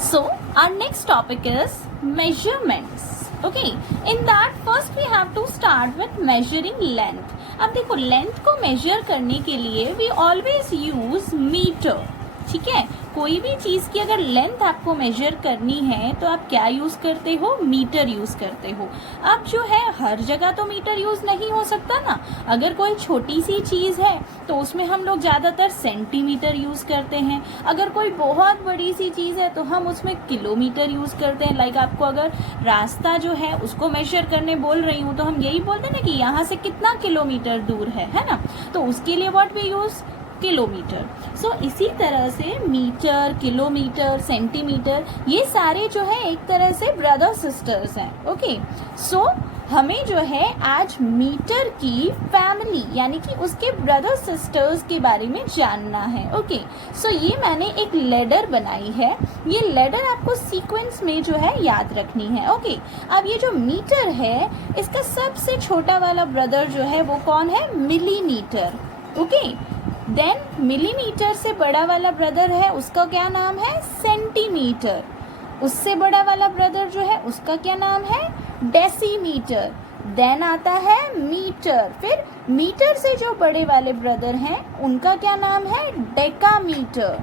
So our next topic is measurements. Okay, in that first we have to start with measuring length. अब देखो length को major करने के लिए we always use metre. ठीक है, कोई भी चीज की अगर लेंथ आपको मेजर करनी है तो आप क्या यूज करते हो? मीटर यूज करते हो. अब जो है हर जगह तो मीटर यूज नहीं हो सकता ना. अगर कोई छोटी सी चीज है तो उसमें हम लोग ज्यादातर सेंटीमीटर यूज करते हैं. अगर कोई बहुत बड़ी सी चीज है तो हम उसमें किलोमीटर यूज करते हैं. लाइक आपको अगर रास्ता जो है उसको मेजर करने बोल रही हूँ तो हम यही बोलते हैं ना कि यहाँ से कितना किलोमीटर दूर है ना. तो उसके लिए व्हाट वी यूज? किलोमीटर. सो इसी तरह से मीटर, किलोमीटर, सेंटीमीटर ये सारे जो है एक तरह से ब्रदर सिस्टर्स हैं. ओके, सो हमें जो है आज मीटर की फैमिली यानी कि उसके ब्रदर सिस्टर्स के बारे में जानना है. ओके, सो ये मैंने एक लेडर बनाई है. ये लेडर आपको सीक्वेंस में जो है याद रखनी है. ओके, अब ये जो मीटर है इसका सबसे छोटा वाला ब्रदर जो है वो कौन है? मिलीमीटर. ओके, देन मिलीमीटर से बड़ा वाला ब्रदर है उसका क्या नाम है? सेंटीमीटर. उससे बड़ा वाला ब्रदर जो है उसका क्या नाम है? डेसीमीटर. देन आता है मीटर. फिर मीटर से जो बड़े वाले ब्रदर हैं उनका क्या नाम है? डेकामीटर.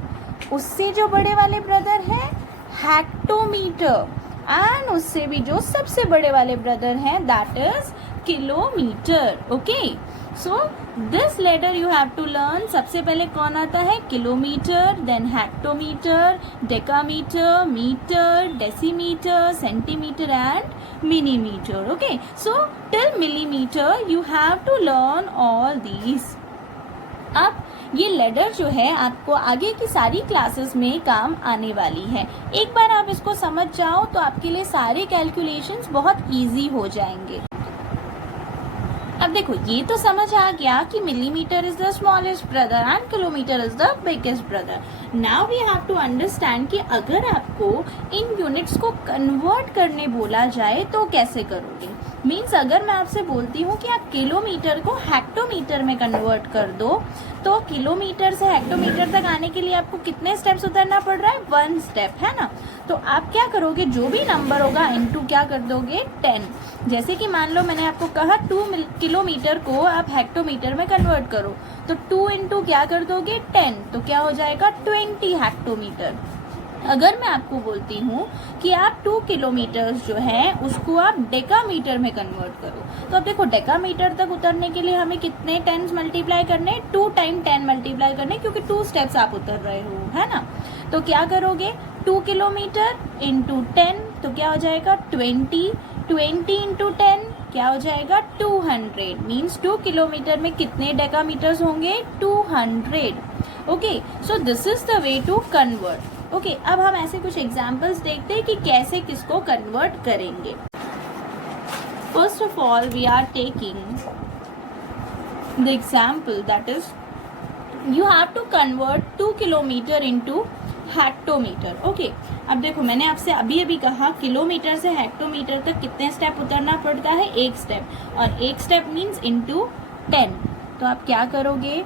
उससे जो बड़े वाले ब्रदर हैं हेक्टोमीटर. एंड उससे भी जो सबसे बड़े वाले ब्रदर हैं that is kilometre. Okay, so this ladder you have to learn. सबसे पहले कौन आता है? Kilometre, then hectometre, decametre, metre, decimetre, centimetre and millimetre. Okay, so till millimetre you have to learn all these. अब ये ladder जो है आपको आगे की सारी क्लासेस में काम आने वाली है. एक बार आप इसको समझ जाओ तो आपके लिए सारे कैलकुलेशंस बहुत इजी हो जाएंगे. अब देखो ये तो समझ आ गया कि millimetre is the smallest brother and kilometre is the biggest brother. Now we have to understand कि अगर आपको इन यूनिट्स को कन्वर्ट करने बोला जाए तो कैसे करोगे. मीन्स अगर मैं आपसे बोलती हूँ कि आप किलोमीटर को हेक्टोमीटर में कन्वर्ट कर दो तो किलोमीटर से हेक्टोमीटर तक आने के लिए आपको कितने स्टेप्स उतरना पड़ रहा है? 1 स्टेप, है ना. तो आप क्या करोगे? जो भी नंबर होगा इनटू क्या कर दोगे? 10. जैसे कि मान लो मैंने आपको कहा 2 किलोमीटर को आप हेक्टोमीटर में कन्वर्ट करो तो 2 इंटू क्या कर दोगे? 10. तो क्या हो जाएगा? 20 हेक्टोमीटर. अगर मैं आपको बोलती हूँ कि आप 2 किलोमीटर जो है उसको आप डेकामीटर में कन्वर्ट करो तो अब देखो डेकामीटर तक उतरने के लिए हमें कितने 10 मल्टीप्लाई करने? 2 टाइम 10 मल्टीप्लाई करने, क्योंकि 2 स्टेप्स आप उतर रहे हो, है ना. तो क्या करोगे? 2 किलोमीटर इंटू 10 तो क्या हो जाएगा? 20. 20 इंटू 10 क्या हो जाएगा? 200. मीन्स 2 किलोमीटर में कितने डेकामीटर्स होंगे? 200. Okay, so this is the way to convert. Okay, अब हम ऐसे कुछ एग्जाम्पल्स देखते हैं कि कैसे किसको कन्वर्ट करेंगे. First of all we are taking the example that is you have to convert 2 kilometre into hectometre. Okay, अब देखो मैंने आपसे अभी अभी कहा किलोमीटर से हेक्टोमीटर तक कितने स्टेप उतरना पड़ता है? 1 स्टेप. और 1 स्टेप मीन्स इंटू 10. तो आप क्या करोगे?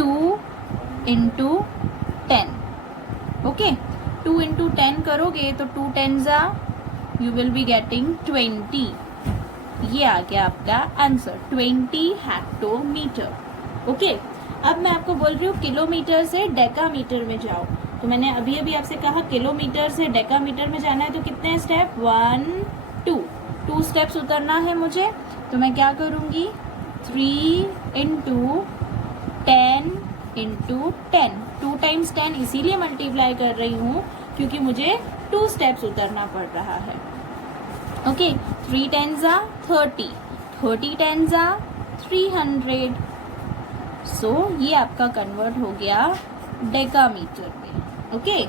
2 इंटू 10. ओके, 2 इंटू 10 करोगे तो 2 10s you will be getting 20. ये आ गया आपका आंसर 20 हेक्टोमीटर. ओके, अब मैं आपको बोल रही हूँ किलोमीटर से डेकामीटर में जाओ. तो मैंने अभी अभी आपसे कहा किलोमीटर से डेकामीटर में जाना है तो कितने स्टेप? 1 2 स्टेप्स उतरना है मुझे. तो मैं क्या करूँगी? 3 इंटू 10 इंटू 10. 2 टाइम्स 10 इसीलिए मल्टीप्लाई कर रही हूँ क्योंकि मुझे 2 स्टेप्स उतरना पड़ रहा है. Okay, 3 10s 30. 30 10s 300. सो ये आपका कन्वर्ट हो गया डेकामीटर में. ओके,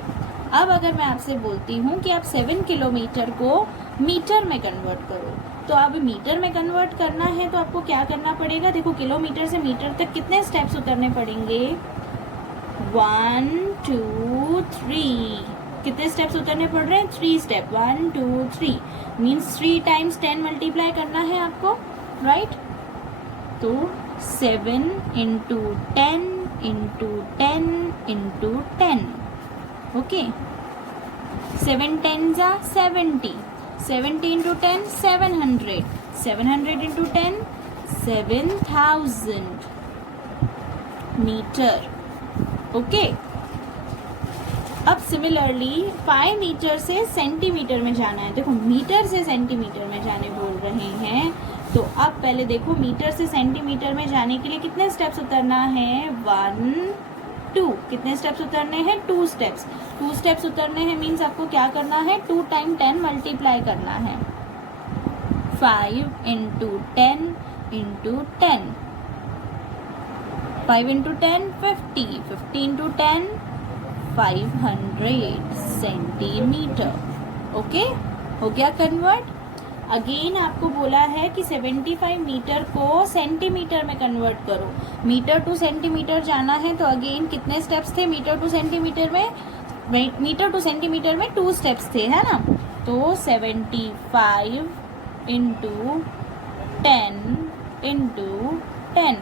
अब अगर मैं आपसे बोलती हूँ कि आप 7 किलोमीटर को मीटर में कन्वर्ट करो तो अब मीटर में कन्वर्ट करना है तो आपको क्या करना पड़ेगा? देखो किलोमीटर से मीटर तक कितने स्टेप्स उतरने पड़ेंगे? 1 2 3. कितने स्टेप्स उतरने पड़ रहे हैं? 3 स्टेप. 1 2 3 मीन्स 3 टाइम्स 10 मल्टीप्लाई करना है आपको, राइट. तो 7 into 10 into 10 into 10. Okay, 7 10s are 70. 70 into 10, 700. 700 into 10, 7000 metre. Okay. अब सिमिलरली 5 मीटर से सेंटीमीटर में जाना है. देखो मीटर से सेंटीमीटर में जाने बोल रहे हैं, तो अब पहले देखो मीटर से सेंटीमीटर में जाने के लिए कितने स्टेप्स उतरना है. 1 2. कितने स्टेप्स उतरने हैं. 2 स्टेप्स. 2 स्टेप्स उतरने हैं मीन्स आपको क्या करना है. 2 टाइम 10 मल्टीप्लाई करना है. 5 into 10 into 10. 5 into 10 50. 50 into 10 500 centimetre. Okay, हो गया कन्वर्ट. अगेन आपको बोला है कि 75 मीटर को सेंटीमीटर में कन्वर्ट करो. मीटर टू सेंटीमीटर जाना है, तो अगेन कितने स्टेप्स थे मीटर टू सेंटीमीटर में. मीटर टू सेंटीमीटर में 2 स्टेप्स थे, है ना. तो 75 इंटू 10 इंटू 10.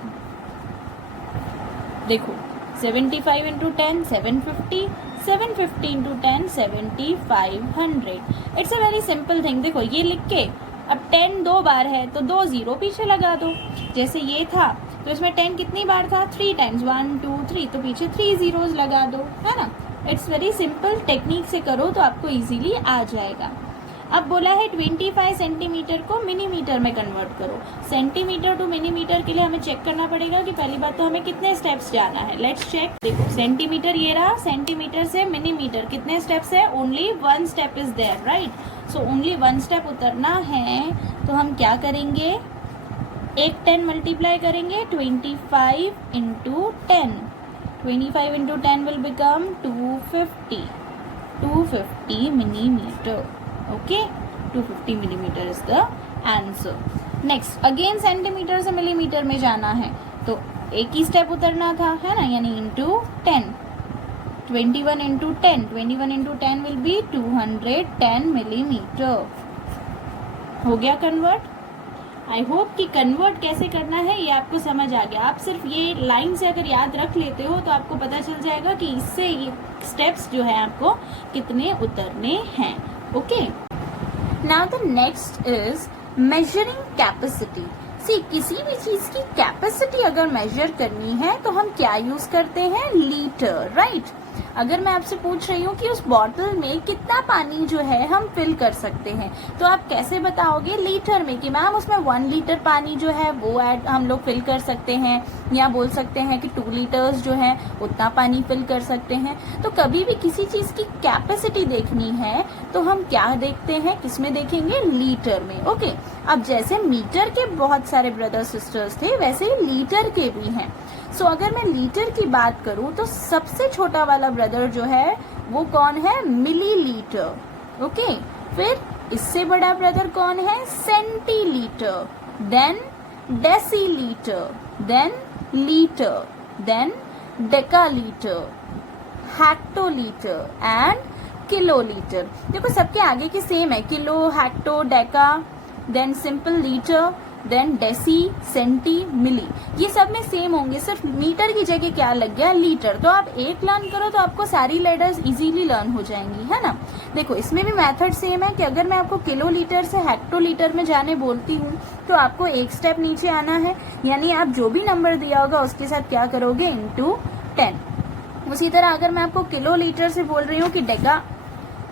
देखो 75 into 10 750. 750 into 10 7500. It's a very simple thing. देखो ये लिख के अब 10 2 बार है तो 2 0 पीछे लगा दो. जैसे ये था तो इसमें 10 कितनी बार था. 3 टाइम्स. 1 2 3, तो पीछे 3 zeros लगा दो, है ना. It's very simple. टेक्निक से करो तो आपको इजीली आ जाएगा. अब बोला है 25 सेंटीमीटर को मिलीमीटर में कन्वर्ट करो. सेंटीमीटर टू मिलीमीटर के लिए हमें चेक करना पड़ेगा कि पहली बात तो हमें कितने स्टेप्स जाना है. Let's check. देखो सेंटीमीटर ये रहा. सेंटीमीटर से मिलीमीटर कितने स्टेप्स है. Only 1 step is there, right. So only 1 step उतरना है, तो हम क्या करेंगे. एक 10 मल्टीप्लाई करेंगे. 25 into 10. 25 into 10 will become 250. 250 millimetre. Okay, 250 millimetre is the answer. Next again centimetre से मिलीमीटर में जाना है, तो एक ही स्टेप उतरना था, है ना, यानी into 10. 21 into 10. 21 into 10 will be 210 millimetre. हो गया कन्वर्ट. आई होप कि कन्वर्ट कैसे करना है ये आपको समझ आ गया. आप सिर्फ ये लाइन से अगर याद रख लेते हो तो आपको पता चल जाएगा कि इससे ये स्टेप्स जो है आपको कितने उतरने हैं. Okay. Now the next is measuring capacity. See किसी भी चीज की कैपेसिटी अगर मेजर करनी है तो हम क्या यूज करते हैं. Litre, right. अगर मैं आपसे पूछ रही हूँ कि उस बॉटल में कितना पानी जो है हम फिल कर सकते हैं, तो आप कैसे बताओगे. लीटर में, कि मैम उसमें 1 लीटर पानी जो है वो ऐड हम लोग फिल कर सकते हैं, या बोल सकते हैं कि 2 लीटर्स जो है उतना पानी फिल कर सकते हैं. तो कभी भी किसी चीज की कैपेसिटी देखनी है तो हम क्या देखते हैं, किसमें देखेंगे. लीटर में. ओके. अब जैसे मीटर के बहुत सारे ब्रदर सिस्टर्स थे, वैसे ही लीटर के भी हैं. सो अगर मैं लीटर की बात करूं तो सबसे छोटा वाला ब्रदर जो है वो कौन है. मिलीलीटर. ओके. फिर इससे बड़ा ब्रदर कौन है. Centilitre. Then decilitre. Then litre. Then decalitre, hectolitre and kilolitre. देखो सबके आगे की सेम है. Kilo, hecto, deca, then simple litre, then deci, centi, milli. ये सब में सेम होंगे. सिर्फ मीटर की जगह क्या लग गया, लीटर. तो आप एक लर्न करो तो आपको सारी लेटर्स इजीली लर्न हो जाएंगी, है ना. देखो इसमें भी मेथड सेम है कि अगर मैं आपको किलोलीटर से हेक्टोलीटर में जाने बोलती हूँ तो आपको एक स्टेप नीचे आना है, यानी आप जो भी नंबर दिया होगा उसके साथ क्या करोगे, इंटू 10. उसी तरह अगर मैं आपको किलोलीटर से बोल रही हूँ कि डेका,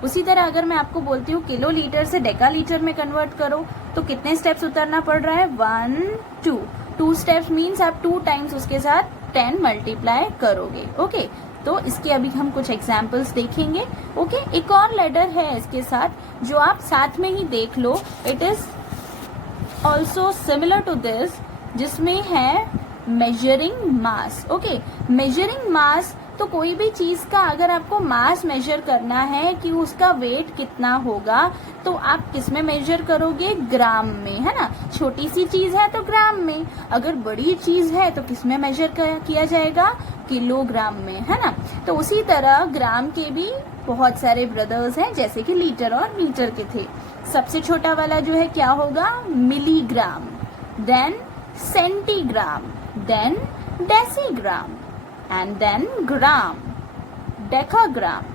उसी तरह अगर मैं आपको बोलती हूँ किलो लीटर से डेका लीटर में कन्वर्ट करो तो कितने स्टेप्स उतरना पड़ रहा है. 1 2. 2 स्टेप्स मीन्स आप 2 टाइम्स उसके साथ 10 मल्टीप्लाई करोगे. ओके. तो इसके अभी हम कुछ एग्जाम्पल्स देखेंगे. ओके. एक और लेटर है इसके साथ जो आप साथ में ही देख लो. It is also similar to this, जिसमें है measuring mass. Okay. Measuring mass, तो कोई भी चीज का अगर आपको मास मेजर करना है कि उसका वेट कितना होगा तो आप किस में मेजर करोगे, ग्राम में, है ना. छोटी सी चीज है तो ग्राम में, अगर बड़ी चीज है तो किस में मेजर किया जाएगा, किलोग्राम में, है ना. तो उसी तरह ग्राम के भी बहुत सारे ब्रदर्स हैं जैसे कि लीटर और मीटर के थे. सबसे छोटा वाला जो है क्या होगा, milligram, then centigram, then decigram, and then gram, decagram,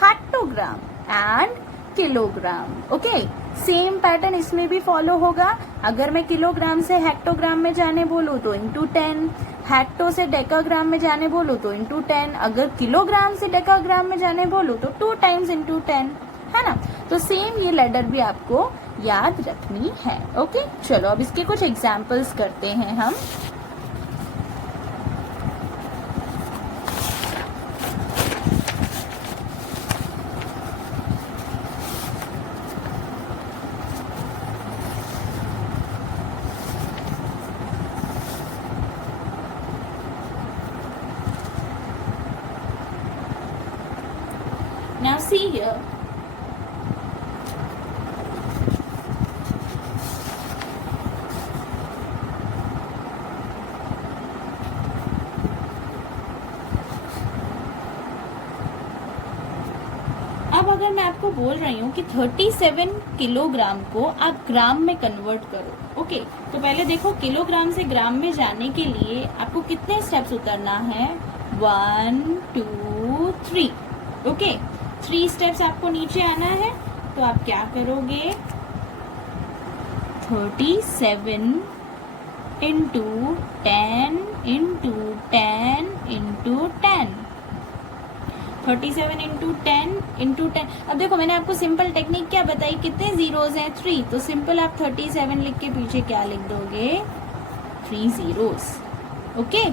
hectogram and kilogram. Okay, same pattern इसमें भी फॉलो होगा. अगर मैं किलोग्राम से हेक्टोग्राम में जाने बोलूँ तो इंटू 10, हेक्टो से डेकाग्राम में जाने बोलूँ तो इंटू 10, अगर किलोग्राम से डेकाग्राम में जाने बोलूँ तो 2 टाइम्स इंटू 10, है ना. तो सेम ये लेटर भी आपको याद रखनी है. ओके, चलो अब इसके कुछ एग्जाम्पल्स करते हैं हम. Now see here. अब अगर मैं आपको बोल रही हूँ कि 37 किलोग्राम को आप ग्राम में कन्वर्ट करो. ओके, तो पहले देखो किलोग्राम से ग्राम में जाने के लिए आपको कितने स्टेप्स उतरना है. 1 2 3. ओके, 3 स्टेप्स आपको नीचे आना है. तो आप क्या करोगे, 37 into 10 into 10 into 10. 37 into 10 into 10. अब देखो मैंने आपको सिंपल टेक्निक क्या बताई, कितने जीरोज हैं, 3. तो सिंपल आप 37 लिख के पीछे क्या लिख दोगे, 3 जीरोज. ओके,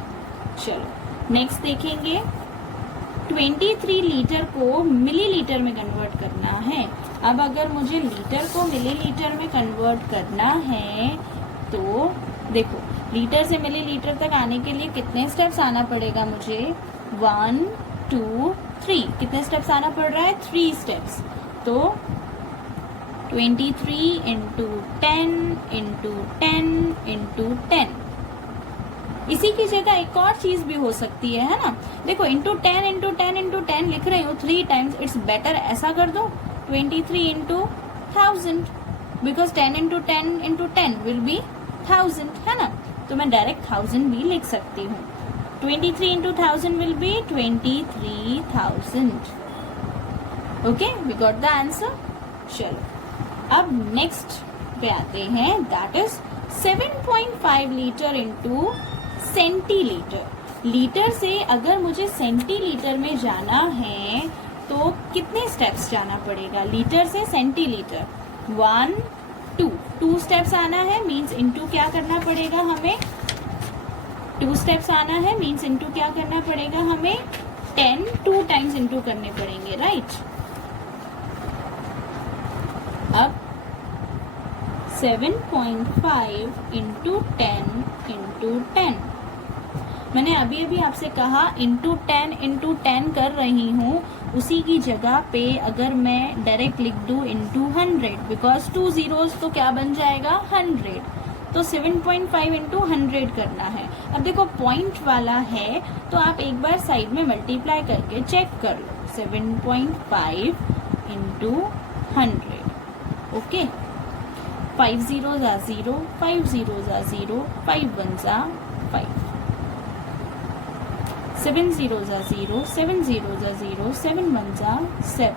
चलो नेक्स्ट देखेंगे. 23 लीटर को मिलीलीटर में कन्वर्ट करना है. अब अगर मुझे लीटर को मिलीलीटर में कन्वर्ट करना है तो देखो लीटर से मिलीलीटर तक आने के लिए कितने स्टेप्स आना पड़ेगा मुझे, 1 2 3. कितने स्टेप्स आना पड़ रहा है, 3 स्टेप्स. तो 23 इंटू 10 इंटू 10 इंटू 10. इसी की जगह एक और चीज भी हो सकती है ना. देखो इंटू 10 इंटू 10 इंटू 10 लिख रही हूँ 3 टाइम्स. इट्स बेटर ऐसा कर दो 23 into 1000, because 10 into 10 into 10 will be 1000, है ना. तो मैं डायरेक्ट 1000 भी लिख सकती हूँ. 23 into 1000 will be 23,000. Okay, we got the answer. चलो अब नेक्स्ट पे आते हैं, that is 7.5 litre into centilitre. Litre से अगर मुझे सेंटीलीटर में जाना है तो कितने स्टेप्स जाना पड़ेगा, लीटर से सेंटीलीटर. 1 2 स्टेप्स आना है, मीन्स इनटू क्या करना पड़ेगा हमें, 2 स्टेप्स आना है मीन्स इनटू क्या करना पड़ेगा हमें, 10 2 टाइम्स इनटू करने पड़ेंगे, राइट. अब 7.5 इंटू 10 इंटू 10. मैंने अभी अभी आपसे कहा इंटू 10 इंटू 10 कर रही हूँ, उसी की जगह पे अगर मैं डायरेक्ट लिख दूँ इंटू 100, बिकॉज 2 जीरोज तो क्या बन जाएगा 100. तो 7.5 इंटू 100 करना है. अब देखो पॉइंट वाला है तो आप एक बार साइड में मल्टीप्लाई करके चेक कर लो. 7.5 into 100. Okay, 5 zeros are 0, 5 zeros are 0, 5 ones are 5. 7 zeros are 0, 7 zeros are 0, 7 ones are 7.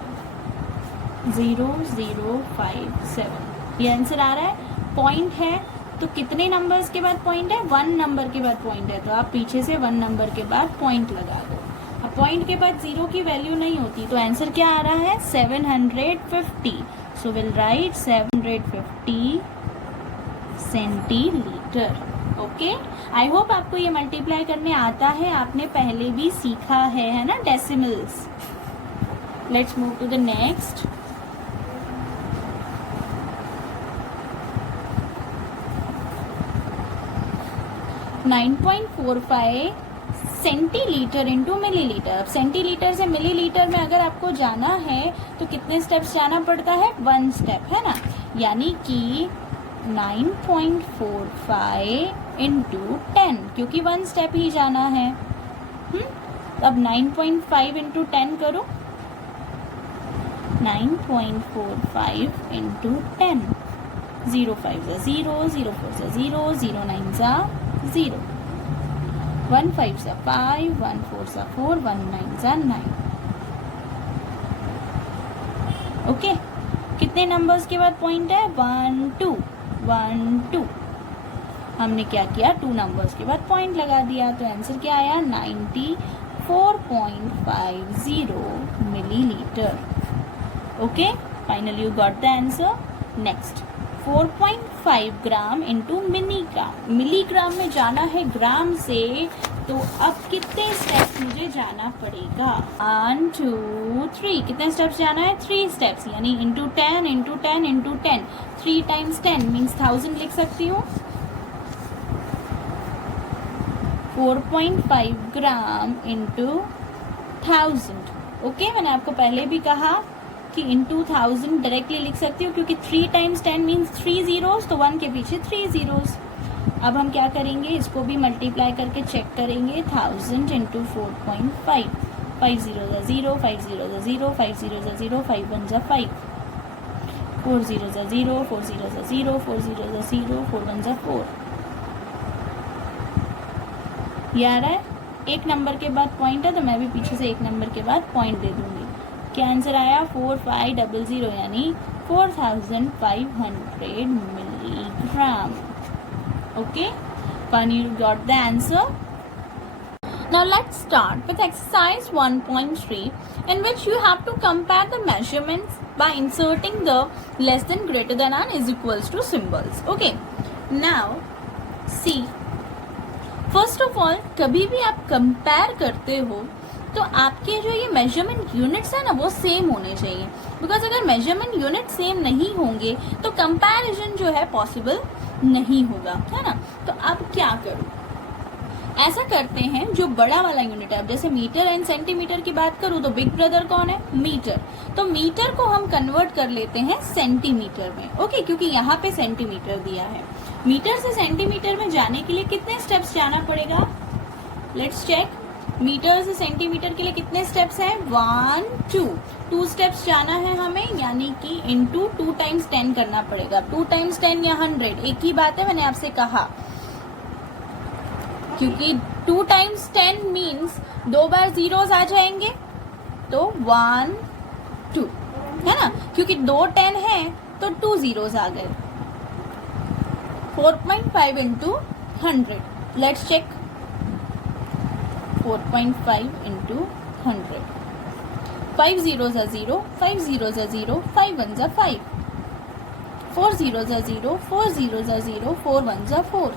0 0 5 7. ये आंसर आ रहा है. पॉइंट है तो कितने नंबर्स के बाद पॉइंट है, 1 नंबर के बाद पॉइंट है. तो आप पीछे से 1 नंबर के बाद पॉइंट लगा दो. अब पॉइंट के बाद 0 की वैल्यू नहीं होती तो आंसर क्या आ रहा है, 750. So we'll write 750 centilitre. Okay, I hope आपको ये मल्टीप्लाई करने आता है, आपने पहले भी सीखा है ना decimals. Let's move to the next. (9.45) centilitre into millilitre. अब सेंटीलीटर से मिलीलीटर में अगर आपको जाना है तो कितने स्टेप्स जाना पड़ता है, 1 स्टेप, है ना. यानी कि 9.45 इंटू 10, क्योंकि 1 स्टेप ही जाना है. अब 9.5 इंटू 10 करो. 9.45 इंटू 10. 0 5 0, 0 4 0, 0 9 0. 1 5 5, 1 4 4, 1 9 9. ओके, कितने नंबर्स के बाद पॉइंट है? 1 2 1 2। हमने क्या किया? 2 नंबर्स के बाद पॉइंट लगा दिया, तो आंसर क्या आया? 94.50 millilitre. Okay, finally you got the answer. Next 4.5 gram into milligram. Milligram में जाना है ग्राम से, तो अब कितने स्टेप्स मुझे जाना पड़ेगा? 1 2 3। कितने स्टेप्स जाना है? 3 स्टेप्स, यानी into 10 into 10 into 10। 3 times 10 means 1000 लिख सकती हूँ। 4.5 ग्राम इंटू 1000। ओके, मैंने आपको पहले भी कहा कि इंटू 1000 डायरेक्टली लिख सकती हूँ, क्योंकि 3 टाइम्स 10 मीन्स 3 zeros, तो 1 के पीछे 3 zeros। अब हम क्या करेंगे? इसको भी मल्टीप्लाई करके चेक करेंगे। 1000 into 4.5। 5 zeros are 0, 5 zeros are 0, 5 zeros are 0, 5 ones are 5, 4 zeros are 0, 4 zeros are 0, 4 zeros are 0, 4 ones are 4। ये आ रहा है? एक नंबर के बाद पॉइंट है, तो मैं भी पीछे से एक नंबर के बाद पॉइंट दे दूंगी। क्या आंसर आया? 4500, यानी 4500 milligram. Okay, fine, you got the answer. Now let's start with exercise 1.3, in which you have to compare the measurements by inserting the less than, greater than and is equals to symbols. Okay, now see, first of all, कभी भी आप compare करते हो तो आपके जो ये measurement units है ना, वो सेम होने चाहिए। बिकॉज अगर मेजरमेंट यूनिट सेम नहीं होंगे तो कंपैरिजन जो है पॉसिबल नहीं होगा, है ना। तो अब क्या करूं? ऐसा करते हैं, जो बड़ा वाला यूनिट है, अब जैसे मीटर एंड सेंटीमीटर की बात करूं तो बिग ब्रदर कौन है? मीटर। तो मीटर को हम कन्वर्ट कर लेते हैं सेंटीमीटर में। ओके, क्योंकि यहाँ पे सेंटीमीटर दिया है। मीटर से सेंटीमीटर में जाने के लिए कितने स्टेप्स जाना पड़ेगा? Let's check. मीटर से सेंटीमीटर के लिए कितने स्टेप्स हैं? 1 2। 2 स्टेप्स जाना है हमें, यानी कि इंटू 2 टाइम्स 10 करना पड़ेगा। 2 टाइम्स 10 या 100 एक ही बात है, मैंने आपसे कहा, क्योंकि 2 टाइम्स 10 मीन्स 2 बार जीरोस आ जाएंगे, तो 1 2, है ना। क्योंकि 2 10 है तो 2 जीरोस आ गए। 4.5 into 100। Let's check. 4.5 into 100. 5 zeros are 0, 5 zeros are 0, 5 ones are 5. 4 zeros are 0, 4 zeros are 0, 4 ones are 4.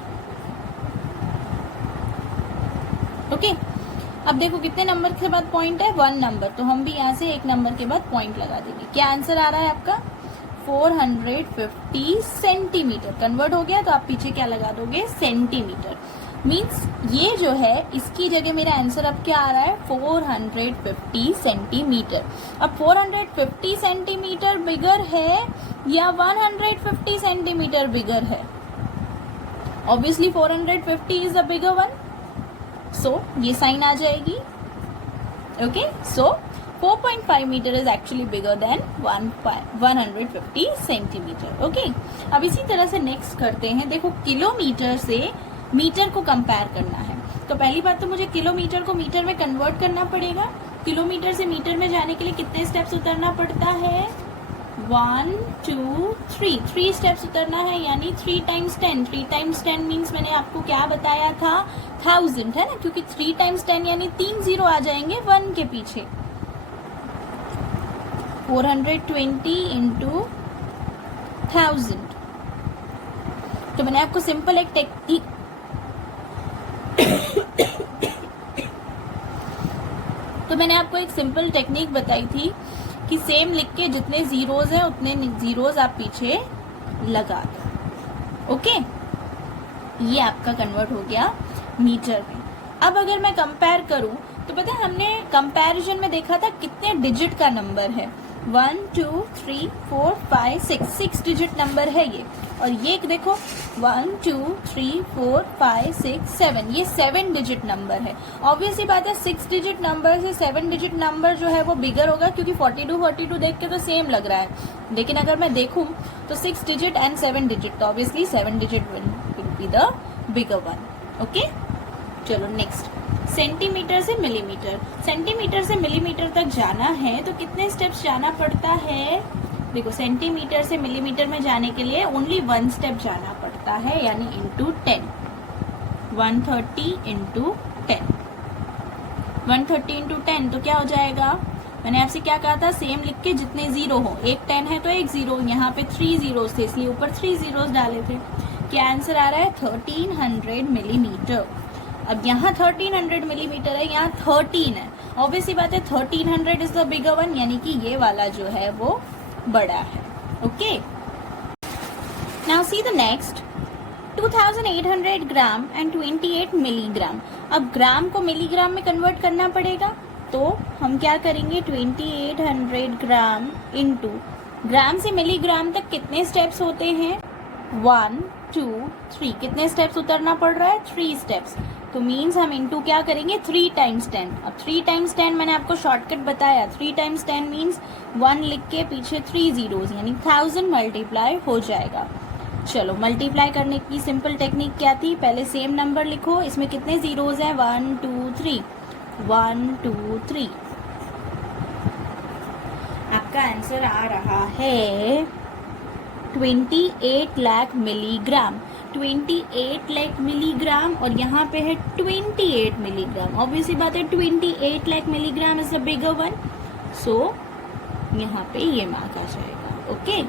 Okay, अब देखो कितने नंबर के बाद पॉइंट है? 1 नंबर, तो हम भी यहाँ से एक नंबर के बाद पॉइंट लगा देंगे। क्या आंसर आ रहा है आपका? 450 सेंटीमीटर। कन्वर्ट हो गया तो आप पीछे क्या लगा दोगे? सेंटीमीटर। मीन्स ये जो है, इसकी जगह मेरा आंसर अब क्या आ रहा है? 450 सेंटीमीटर। अब 450 सेंटीमीटर बिगर है या 150 सेंटीमीटर बिगर है? Obviously 450 is the bigger one, so ये साइन आ जाएगी। Okay, so 4.5 metre is actually bigger than 150 centimetre. Okay, अब इसी तरह से नेक्स्ट करते हैं। देखो, किलोमीटर से मीटर को कंपेयर करना है, तो पहली बात तो मुझे किलोमीटर को मीटर में कन्वर्ट करना पड़ेगा। किलोमीटर से मीटर में जाने के लिए कितने स्टेप्स उतरना पड़ता है? 1 2 3। 3 स्टेप्स उतरना है, यानी 3 टाइम्स 10। 3 टाइम्स 10 मीन्स मैंने आपको क्या बताया था? 1000, है ना, क्योंकि 3 टाइम्स 10 यानी 3 जीरो आ जाएंगे 1 के पीछे। 420 इंटू 1000। तो मैंने आपको सिंपल एक टेक्निक बताई थी कि सेम लिख के जितने जीरोस हैं उतने जीरोस आप पीछे लगा दो। ओके, ये आपका कन्वर्ट हो गया मीटर में। अब अगर मैं कंपेयर करूं तो पता है, हमने कंपैरिजन में देखा था कितने डिजिट का नंबर है। 1 2 3 4 5 6। 6 डिजिट नंबर है ये। और ये देखो 1 2 3 4 5 6 7, ये 7 डिजिट नंबर है। ऑब्वियसली बात है 6 डिजिट नंबर से 7 डिजिट नंबर जो है वो बिगर होगा, क्योंकि 42 देख के तो सेम लग रहा है, लेकिन अगर मैं देखूं तो 6 डिजिट एंड 7 डिजिट, तो obviously 7 digit will be the bigger one. Okay, चलो नेक्स्ट। सेंटीमीटर से मिलीमीटर, सेंटीमीटर से मिलीमीटर तक जाना है तो कितने स्टेप्स जाना पड़ता है? देखो सेंटीमीटर से मिलीमीटर में जाने के लिए ओनली 1 स्टेप जाना पड़ता है, यानी इंटू 10, 130 इंटू 10, 130 इंटू 10 तो क्या हो जाएगा? मैंने आपसे क्या कहा था, सेम लिख के जितने जीरो हो, एक 10 है तो एक जीरो, यहाँ पे 3 जीरोस थे इसलिए ऊपर 3 जीरोस डाले थे। क्या आंसर आ रहा है? 1300 मिलीमीटर। अब यहाँ 1300 मिलीमीटर है, यहाँ 13 है, ऑब्वियसली बात है 1300 इज द बिगर वन, यानी कि ये वाला जो है वो बड़ा है। Okay, now see the next, 2800 gram and 28 milligram. अब ग्राम को मिलीग्राम में कन्वर्ट करना पड़ेगा, तो हम क्या करेंगे, 2800 ग्राम इंटू, ग्राम से मिलीग्राम तक कितने स्टेप्स होते हैं? 1 2 3, कितने स्टेप्स उतरना पड़ रहा है? 3 स्टेप्स, तो मीन्स हम इंटू क्या करेंगे, 3 टाइम्स 10। अब 3 टाइम्स 10 मैंने आपको शॉर्टकट बताया, 3 टाइम्स 10 मीन्स 1 लिख के पीछे 3 जीरोज, यानी 1000 मल्टीप्लाई हो जाएगा। चलो मल्टीप्लाई करने की सिंपल टेक्निक क्या थी, पहले सेम नंबर लिखो, इसमें कितने जीरोज हैं, 1 2 3, 1 2 3। आपका आंसर आ रहा है 28 लाख मिलीग्राम, 28 लाख मिलीग्राम, और यहाँ पे है 28 मिलीग्राम। ऑब्वियसली बात है 28 lakh milligram is the bigger one, so यहाँ पे ये मार्क आ जाएगा। Okay,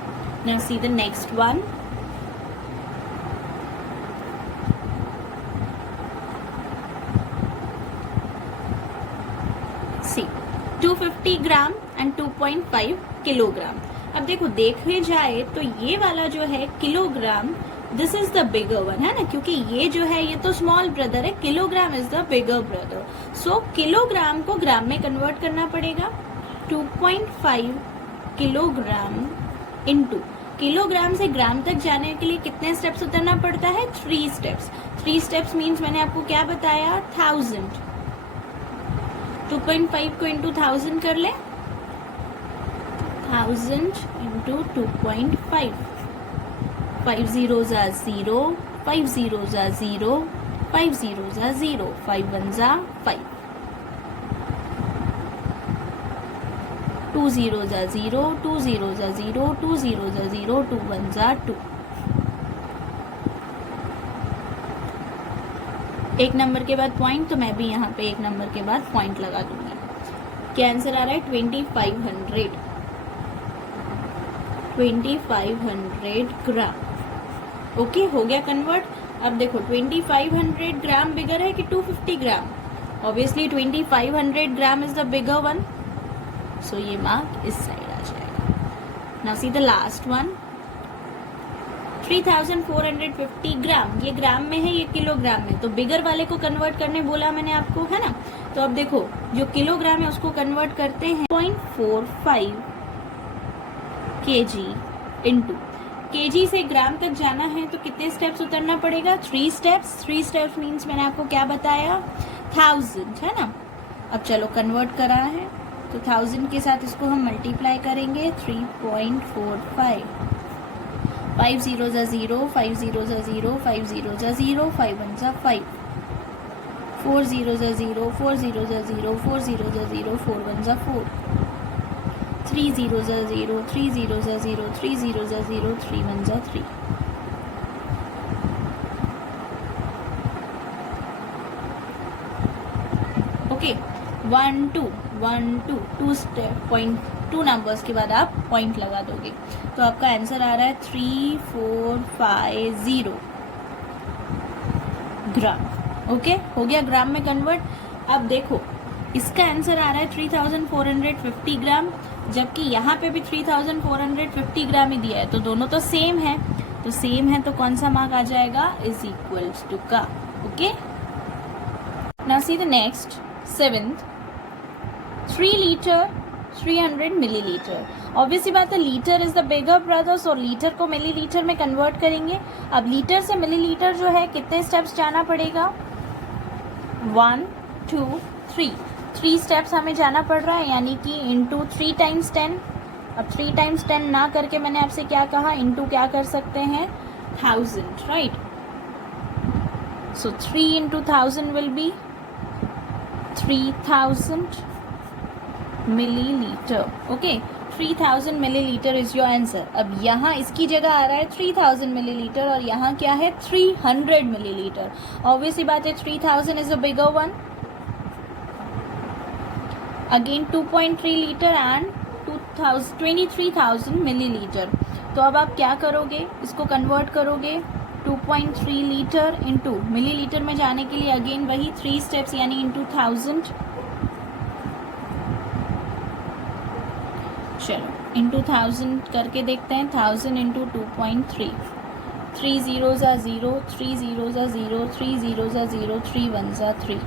now see the next one, see 250 gram and 2.5 kilogram. अब देखो देखे जाए तो ये वाला जो है kilogram, this is the bigger one, है ना, क्योंकि ये जो है ये तो स्मॉल ब्रदर है, kilogram is the bigger brother. So kilogram को ग्राम में कन्वर्ट करना पड़ेगा, 2.5 किलोग्राम इंटू, किलोग्राम से ग्राम तक जाने के लिए कितने स्टेप्स उतरना पड़ता है? 3 स्टेप्स। 3 स्टेप्स मीन्स मैंने आपको क्या बताया, 1000। 2.5 को इंटू 1000 कर ले, 1000 into 2.5, 5 zeros are 0, 5 zeros are 0, 5 zeros are 0, 5 ones are 5, 2 zeros are 0, 2 zeros are 0, 2 zeros are 0, 2 ones are 2। एक नंबर के बाद पॉइंट, तो मैं भी यहाँ पे एक नंबर के बाद पॉइंट लगा दूंगी। क्या आंसर आ रहा है? 2500 ग्राम। ओके, हो गया कन्वर्ट। अब देखो 2500 ग्राम बिगर है कि 250 gram? Obviously 2500 gram is the bigger one, so ये मार्क इस साइड आ जाएगा। Now see the last one, 3450 gram, ये ग्राम में है, ये किलोग्राम में, तो बिगर वाले को कन्वर्ट करने बोला मैंने आपको, है ना। तो अब देखो जो किलोग्राम है उसको कन्वर्ट करते हैं 0.45 kg इंटू, केजी से ग्राम तक जाना है तो कितने स्टेप्स उतरना पड़ेगा? 3 स्टेप्स। 3 स्टेप्स मीन्स मैंने आपको क्या बताया, 1000, है ना। अब चलो कन्वर्ट करा है तो 1000 के साथ इसको हम मल्टीप्लाई करेंगे, 3.45, 5 zeros are 0, 5 zeros are 0, 5 zeros are 0, 5 ones are 5, 4 zeros are 0, 4 zeros are 0, 4 zeros are 0, 4 ones are 4, 3 zeros are 0, 3 zeros are 0, 3 zeros are 0, 3 ones are 3। Okay, 1 2 1 2 2 step point, 2 numbers के बाद आप पॉइंट लगा दोगे, तो आपका आंसर आ रहा है 3450 ग्राम। ओके, हो गया ग्राम में कन्वर्ट। अब देखो इसका आंसर आ रहा है 3450 ग्राम, जबकि यहाँ पे भी 3450 ग्राम ही दिया है, तो दोनों तो सेम है, तो सेम है तो कौन सा मार्क आ जाएगा, इज इक्वल्स टू का। Okay, now see the next 7th, 3 litre 300 millilitre. Obviously बात है litre is the bigger brother, so litre को मिलीलीटर में कन्वर्ट करेंगे। अब लीटर से मिलीलीटर जो है कितने स्टेप्स जाना पड़ेगा, 1 2 3, 3 स्टेप्स हमें जाना पड़ रहा है, यानी कि इंटू 3 टाइम्स 10। अब 3 टाइम्स 10 ना करके मैंने आपसे क्या कहा, इंटू क्या कर सकते हैं, 1000, right. So 3 into 1000 will B 3000 milliliter. Okay, 3000 milliliter is your answer. अब यहाँ इसकी जगह आ रहा है 3000 milliliter और यहाँ क्या है 300 milliliter. Obvious सी बात है 3000 is a bigger one. Again 2.3 liter and 23,000 milliliter. तो अब आप क्या करोगे, इसको कन्वर्ट करोगे 2.3 लीटर इंटू मिलीलीटर में जाने के लिए अगेन वही 3 स्टेप्स यानी इंटू 1000. चलो इंटू 1000 करके देखते हैं. 1000 into 2.3. 3 zeros are 0, 3 zeros are 0, 3 zeros are 0, 3 ones are 3.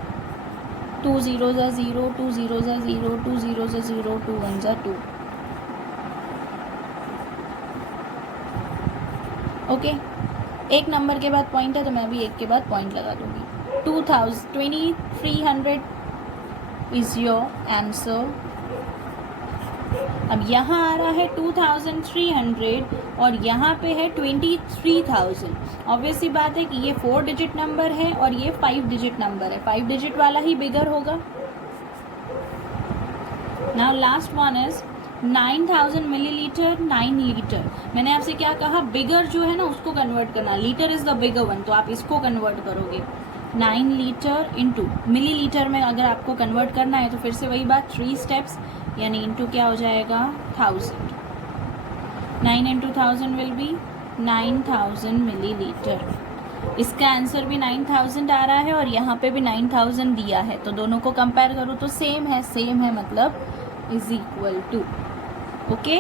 2 zeros are 0, 2 zeros are 0, 2 zeros are 0, 2 ones are 2. Okay, एक नंबर के बाद पॉइंट है तो मैं भी एक के बाद पॉइंट लगा दूंगी. 2300 इज योर आंसर. अब यहाँ आ रहा है 2300 और यहाँ पे है 23,000. ऑब्वियस सी बात है कि ये 4 डिजिट नंबर है और ये 5 डिजिट नंबर है. 5 डिजिट वाला ही बिगर होगा. Now last one is 9000 millilitre 9 litre. मैंने आपसे क्या कहा, बिगर जो है ना उसको कन्वर्ट करना. Litre is the bigger one, तो आप इसको कन्वर्ट करोगे 9 लीटर इंटू मिलीलीटर में अगर आपको कन्वर्ट करना है तो फिर से वही बात 3 स्टेप्स यानी इंटू क्या हो जाएगा 1000. 9 इंटू 1000 विल बी 9000 मिलीलीटर. इसका आंसर भी 9000 आ रहा है और यहाँ पे भी 9000 दिया है. तो दोनों को कंपेयर करो तो सेम है मतलब इज इक्वल टू. ओके